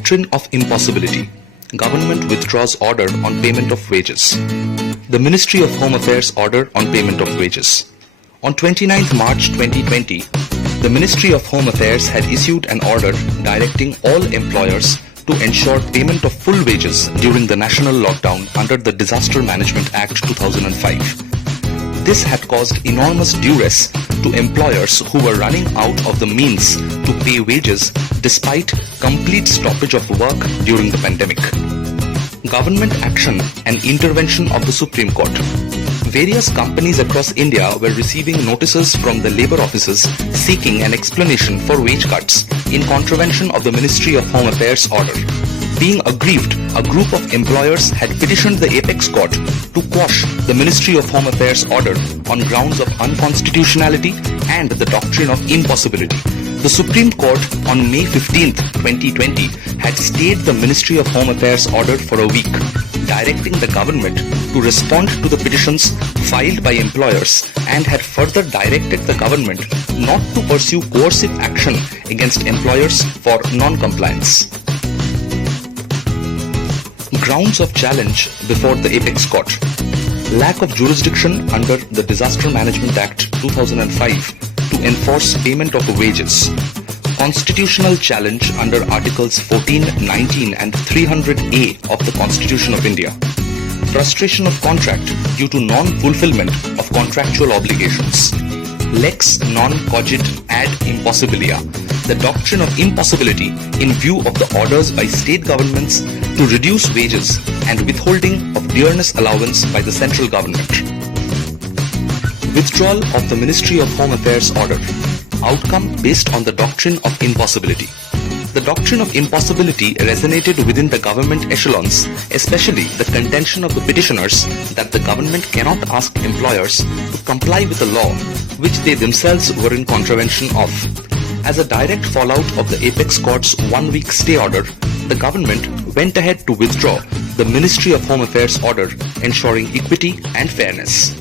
Doctrine of Impossibility. Government withdraws order on payment of wages. The Ministry of Home Affairs order on payment of wages. On 29th March 2020, the Ministry of Home Affairs had issued an order directing all employers to ensure payment of full wages during the national lockdown under the Disaster Management Act 2005. This had caused enormous duress to employers who were running out of the means to pay wages despite complete stoppage of work during the pandemic. Government action and intervention of the Supreme Court. Various companies across India were receiving notices from the labour offices seeking an explanation for wage cuts in contravention of the Ministry of Home Affairs order. Being aggrieved, a group of employers had petitioned the Apex Court to quash the Ministry of Home Affairs order on grounds of unconstitutionality and the Doctrine of Impossibility. The Supreme Court on May 15, 2020 had stayed the Ministry of Home Affairs order for a week, directing the government to respond to the petitions filed by employers and had further directed the government not to pursue coercive action against employers for non-compliance. Grounds of challenge before the Apex Court. Lack of jurisdiction under the Disaster Management Act 2005 to enforce payment of wages. Constitutional challenge under Articles 14, 19 and 300A of the Constitution of India. Frustration of contract due to non-fulfillment of contractual obligations. Lex non cogit ad impossibilia. The doctrine of impossibility in view of the orders by state governments to reduce wages and withholding of dearness allowance by the central government. Withdrawal of the Ministry of Home Affairs order. Outcome based on the doctrine of impossibility. The doctrine of impossibility resonated within the government echelons, especially the contention of the petitioners that the government cannot ask employers to comply with a law which they themselves were in contravention of. As a direct fallout of the Apex Court's one-week stay order, the government went ahead to withdraw the Ministry of Home Affairs order ensuring equity and fairness.